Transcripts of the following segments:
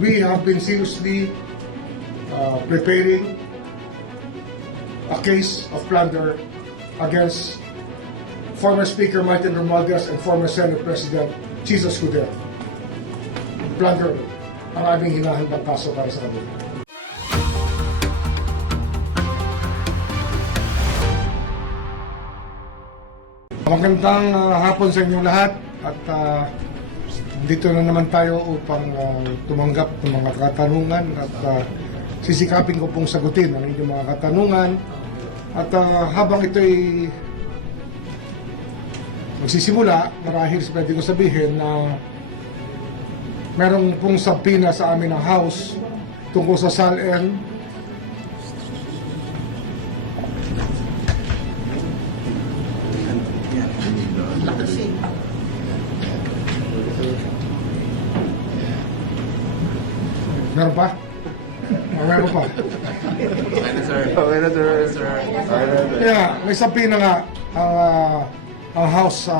we have been seriously preparing a case of plunder against former Speaker Martin Romualdez and former Senate President Jesus Escudero. Plunder ang aming hinahandang kaso para sa kanila. Magandang hapon sa inyong lahat at dito na naman tayo upang tumanggap ng mga katanungan at sisikapin ko pong sagutin ang inyong mga katanungan at habang ito'y magsisimula, marahil pwede ko sabihin na merong pong sabina sa amin ng House tungkol sa SALN. Meron pa? Meron pa. Okay na, sir. Okay na, sir. Kaya may sabina nga ang House sa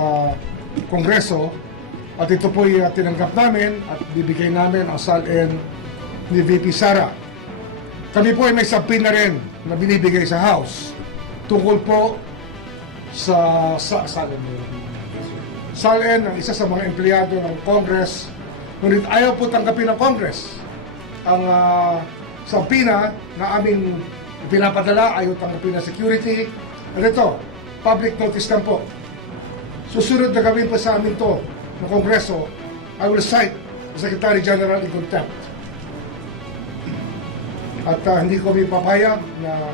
Kongreso at ito po'y tinanggap namin at bibigay namin ang SALN ni VP Sara. Kami po ay may sabina rin na binibigay sa House tungkol po sa SALN ang isa sa mga empleyado ng Congress, ngunit ayaw po tanggapin ng Congress ang sabina na aming pinapadala, ayaw tanggapin ng security. At ito, public notice lang po. Susunod na gawin pa sa amin to ng Kongreso, I will cite the Secretary General in contempt. At hindi ko may papayag na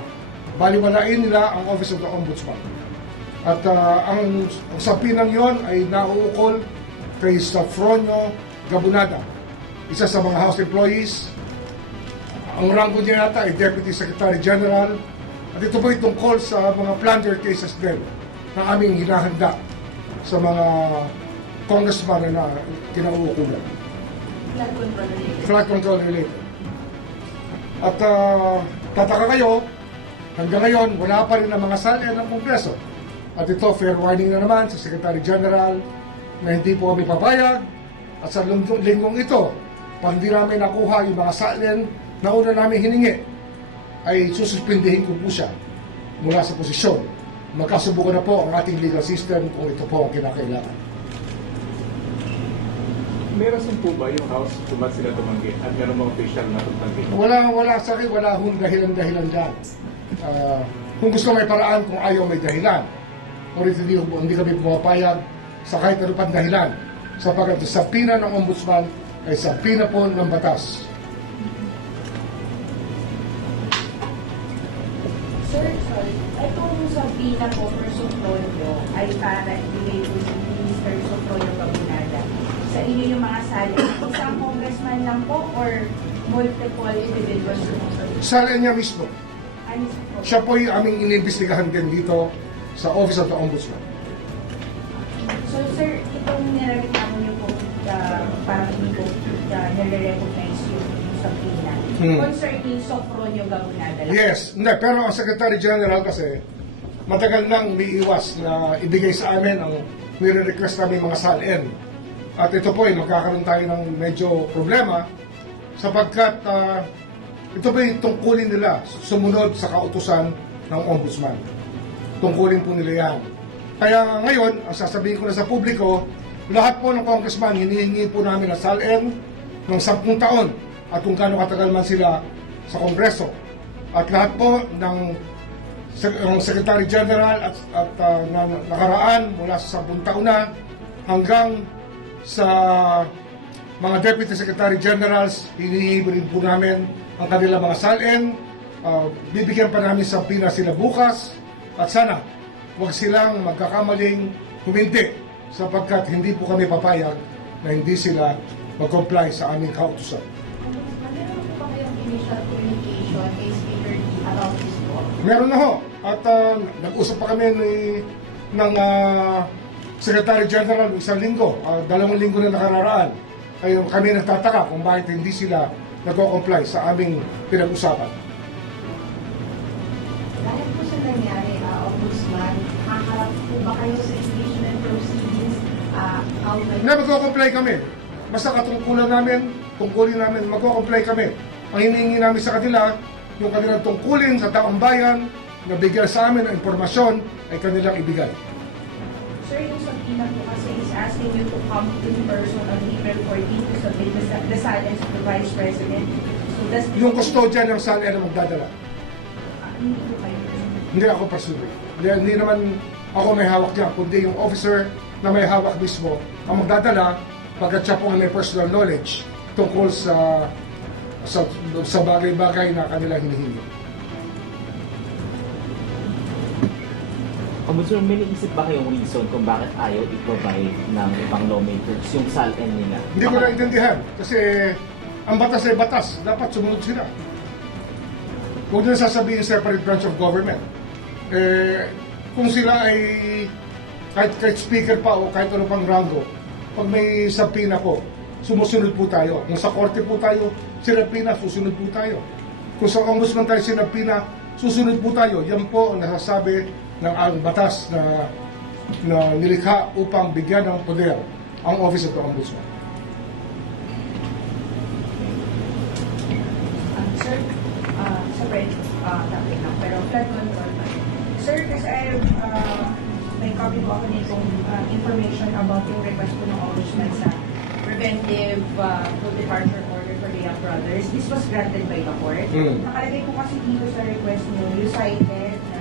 baliwalain nila ang Office of the Ombudsman. At ang sabinang yon ay nauukol kay Safronio Gabunada, isa sa mga House employees. Ang rango niya nata ay Deputy Secretary General at ito po ay tungkol sa mga plunder cases din na aming hinahanda sa mga congressman na kinauukulan. Flood control related. At tataka kayo, hanggang ngayon wala pa rin ang mga SALN ng Kongreso. At ito, fair warning na naman sa Secretary General na hindi po kami papayag at sa linggong ito, pag hindi namin nakuha yung mga SALN na una namin hiningi, ay sususpindihin ko po siya mula sa posisyon. Magkasubukan na po ang ating legal system kung ito po ang kinakailangan. May rason po ba yung House kung ba't sila tumanggi at meron mga official na tumanggi? Wala sa akin, wala hong dahilan dyan. Kung gusto may paraan, kung ayaw may dahilan. Ngunit hindi kami pumapayag sa kahit ano pang dahilan. Sapagkat sa sabina ng Ombudsman ay sabina po ng batas. Sir, sorry. Itong sabina po for Sofronio ay para ibigay po si Minister Sofronio Gabunada. Sa inyo yung mga sali, isang congressman lang po or multiple individuals? SALN niya mismo. Ano po? Siya po yung aming inimbestigahan din dito sa Office of the Ombudsman. So, sir, itong nireklamo niyo po parang hindi po nire-recognize yung sabina. Concerning Sofronio Gabunada lang. Yes, hindi, pero ang Secretary General kasi matagal nang umiiwas na ibigay sa amin ang nire-request namin mga SALN. At ito po ay magkakaroon tayo ng medyo problema sapagkat ito po ay tungkulin nila sumunod sa kautusan ng Ombudsman. Tungkulin po nila yan. Kaya ngayon, ang sasabihin ko na sa publiko, lahat po ng congressman, hinihingi po namin ang SALN ng 10 taon at kung gaano katagal man sila sa Kongreso. At lahat po ng Secretary General at na nakaraan mula sa 10 taon na hanggang sa mga Deputy Secretary Generals, hinihingi rin po namin ang kanilang mga SALN. Bibigyan pa namin sa pina sila bukas at sana huwag silang magkakamaling huminti sapagkat hindi po kami papayag na hindi sila mag-comply sa aming kautusan. Meron po ba kayong initial communication kay Speaker about this po? Meron na ho. At nag-usap pa kami ng Secretary General isang linggo, 2 linggo na nakararaan. Kaya kami nagtataka kung bakit hindi sila nag-comply sa aming pinag-usapan. Dahil po sa nangyari, Ombudsman, haharap po ba kayo sa impeachment proceedings? Na mag-comply kami. Basta katungkulan namin tungkulin namin, magko-comply kami. Ang hinihingi namin sa kanila, yung kanilang tungkulin sa taong bayan, na bigyan sa amin ng impormasyon, ay kanilang ibigay. Sir, yung subpoena po kasi is asking you to come in person on April 14 to submit the silence of the Vice President. So does this Yung custodian ng SALN ang magdadala. Hindi po kayo. Hindi ako personally. Hindi naman ako may hawak niya, kundi yung officer na may hawak mismo ang magdadala pagkat siya po ang may personal knowledge tungkol sa bagay-bagay na kanila hinihingi. Ombudsman, may naisip ba kayong reason kung bakit ayaw i-provide ng ibang lawmakers yung SALN nila? Hindi ko naintindihan kasi ang batas ay batas. Dapat sumunod sila. Huwag nila sasabihin separate branch of government. Kung sila ay kahit speaker pa o kahit ano pang rango, pag may subpoena ko, sumusunod po tayo. Kung sa korte po tayo, sinabpina, susunod po tayo. Kung sa ombudsman tayo sinabpina, susunod po tayo. Yan po ang nasasabi ng ang batas na nilikha upang bigyan ng poder ang Office of the Ombudsman. Sir, sa Fred, topic lang, pero flood control pa. Sir, kasi may copy po ako nitong information about yung request po ng Ombudsman sa preventive full departure order for the Young Brothers. This was granted by the court. Nakalagay po kasi dito sa request nyo, you cited na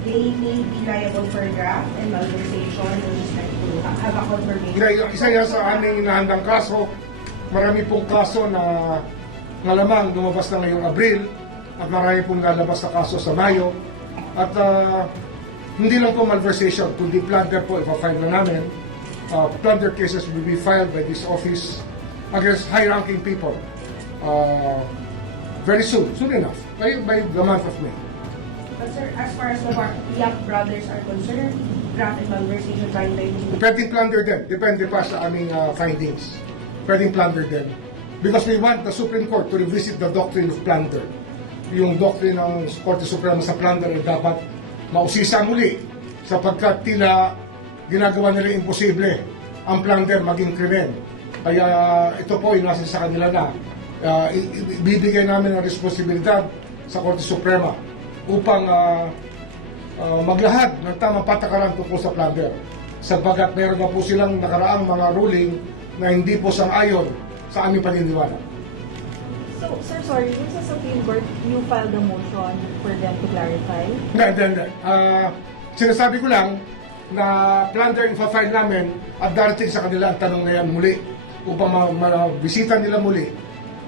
they may be liable for graft and malversation with respect to have a confirmation. Isa yan sa aming inahandang kaso. Marami pong kaso na malamang lumabas na ngayong Abril at marami pong lalabas na kaso sa Mayo. At hindi lang po malversation, kundi plunder po ipa-file na namin. Plunder cases will be filed by this office against high-ranking people very soon enough, by the month of May. But sir, as far as the Yap brothers are concerned, graft and malversation filed by the Pwedeng plunder din. Depende pa sa aming findings. Pwedeng plunder din. Because we want the Supreme Court to revisit the doctrine of plunder. Yung doctrine ng Korte Suprema sa plunder ay dapat mausisa muli sapagkat tila ginagawa nila imposible ang plunder maging krimen. Kaya ito po ay nasa sa kanila na ibibigay namin ang responsibilidad sa Korte Suprema upang maglahad ng tamang patakaran tungkol sa plunder. Sapagkat meron na po silang nakaraang mga ruling na hindi po sang-ayon sa aming paniniwala. So, sir, sorry, yung sa Supreme Court, you filed a motion for them to clarify? Hindi. Sinasabi ko lang na plunder ipa-file namin at darating sa kanila ang tanong na yan muli upang mabisita nila muli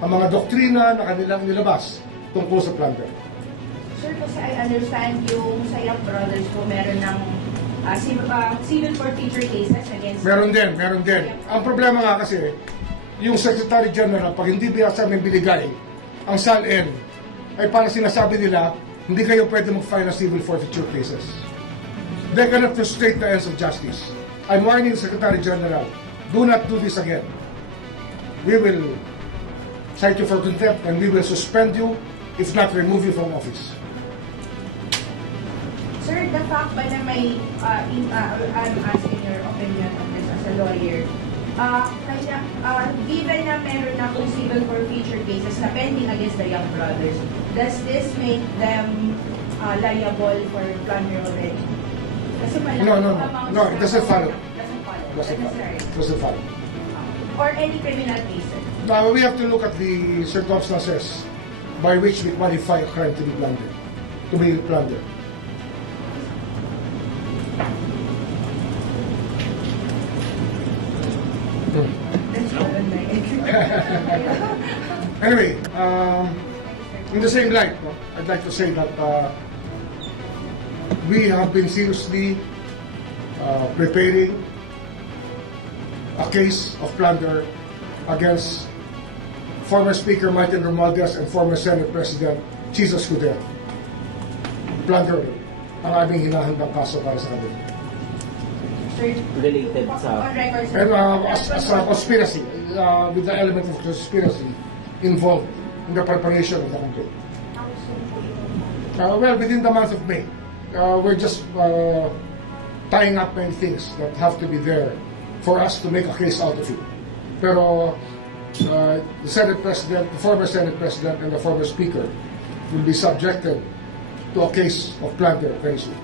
ang mga doktrina na kanilang nilabas tungkol sa plunder. Sir, kasi I understand yung sa Yap brothers po meron ng civil forfeiture cases against... Meron din. Ang problema nga kasi, yung Secretary General, pag hindi biyasa namin binigay ang SALN, ay parang sinasabi nila, hindi kayo pwede mag-file ng civil forfeiture cases. They're gonna frustrate the ends of justice. I'm warning the Secretary General, do not do this again. We will cite you for contempt and we will suspend you, if not remove you from office. Sir, the fact ba na may, I'm asking your opinion on this as a lawyer, given na meron na kung civil forfeiture cases na pending against the Young brothers, does this make them liable for plunder already? Kasi No, it doesn't follow. Doesn't follow. Or any criminal cases. Now, we have to look at the circumstances by which we qualify a crime to be plundered. Anyway, in the same light, I'd like to say that we have been seriously preparing a case of plunder against former Speaker Martin Romualdez and former Senate President Chisa Escudero. Plunder ang aming hinahandang kaso para sa kanila. Related sa... On record, sir. And as a conspiracy, with the element of conspiracy involved in the preparation of the complaint. Well, within the month of May, we're just tying up many things that have to be there for us to make a case out of it. Pero the Senate President, the former Senate President, and the former Speaker will be subjected to a case of plunder very soon.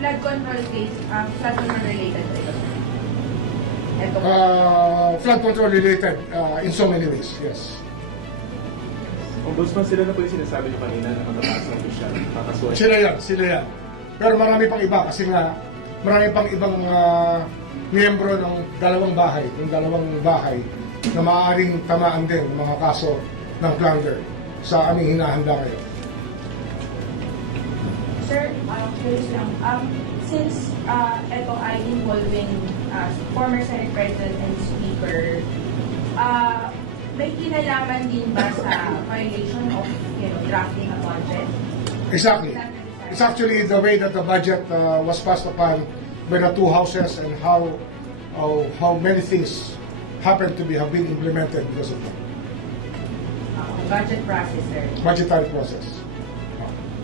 Flood control case, flood control related to ito. Ito po. Flood control related in so many ways, yes. Ombudsman, sila na po yung sinasabi niyo kanina na matataas na official. Kakasuhan. Sila yan. Pero marami pang iba kasi nga marami pang ibang miyembro ng dalawang bahay na maaaring tamaan din ng mga kaso ng plunder sa aming hinahanda ngayon. Sir, curious lang. Since ito ay involving former Senate President and Speaker, may kinalaman din ba sa violation of drafting a budget? Exactly. It's actually the way that the budget was passed upon by the two houses and how many things happened to have been implemented because of that. Budget process, sir. Budgetary process.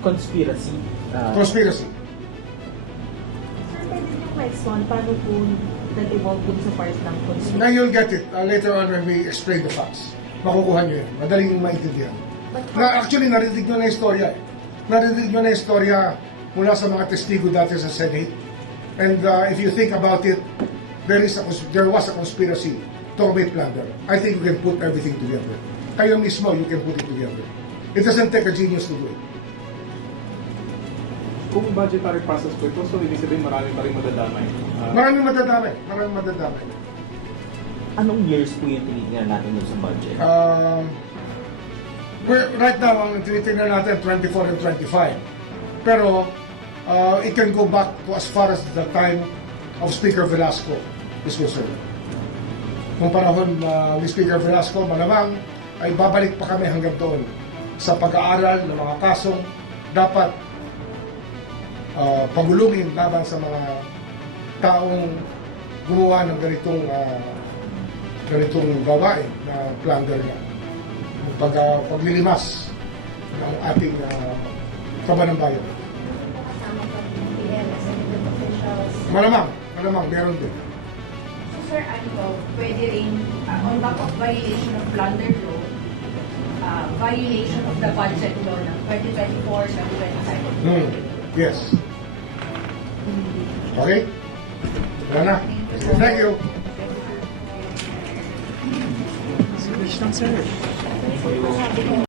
Conspiracy. Conspiracy. Sir, pwede niyo ma-explain paano po nag-evolve dun sa part ng conspiracy? Now you'll get it later on when we explain the facts. Makukuha nyo yan. Madaling maintindihan. Actually, narinig nyo na yung istorya eh. Narinig nyo na yung istorya mula sa mga testigo dati sa Senate. And if you think about it, there was a conspiracy to commit plunder. I think you can put everything together. Kayo mismo, you can put it together. It doesn't take a genius to do it. Kung budgetary process po ito, so ibig sabihin marami pa rin madadamay. Maraming madadamay. Anong years po yung tinitingnan natin dun sa budget? Right now, ang tinitingnan natin 24 and 25. Pero it can go back to as far as the time of Speaker Velasco is concerned. Kung panahon ni Speaker Velasco, malamang ay babalik pa kami hanggang doon sa pag-aaral ng mga kasong dapat pagulungin laban sa mga taong gumawa ng ganitong gawain na plunder na paglilimas ng ating kaban ng bayan. Kasama pa ng PL, Senate officials. Malamang, meron din. So, sir, pwede rin, on top of violation of plunder law, violation of the budget law ng 2024-2025. Yes. Okay? Wala na. Thank you. Thank you for having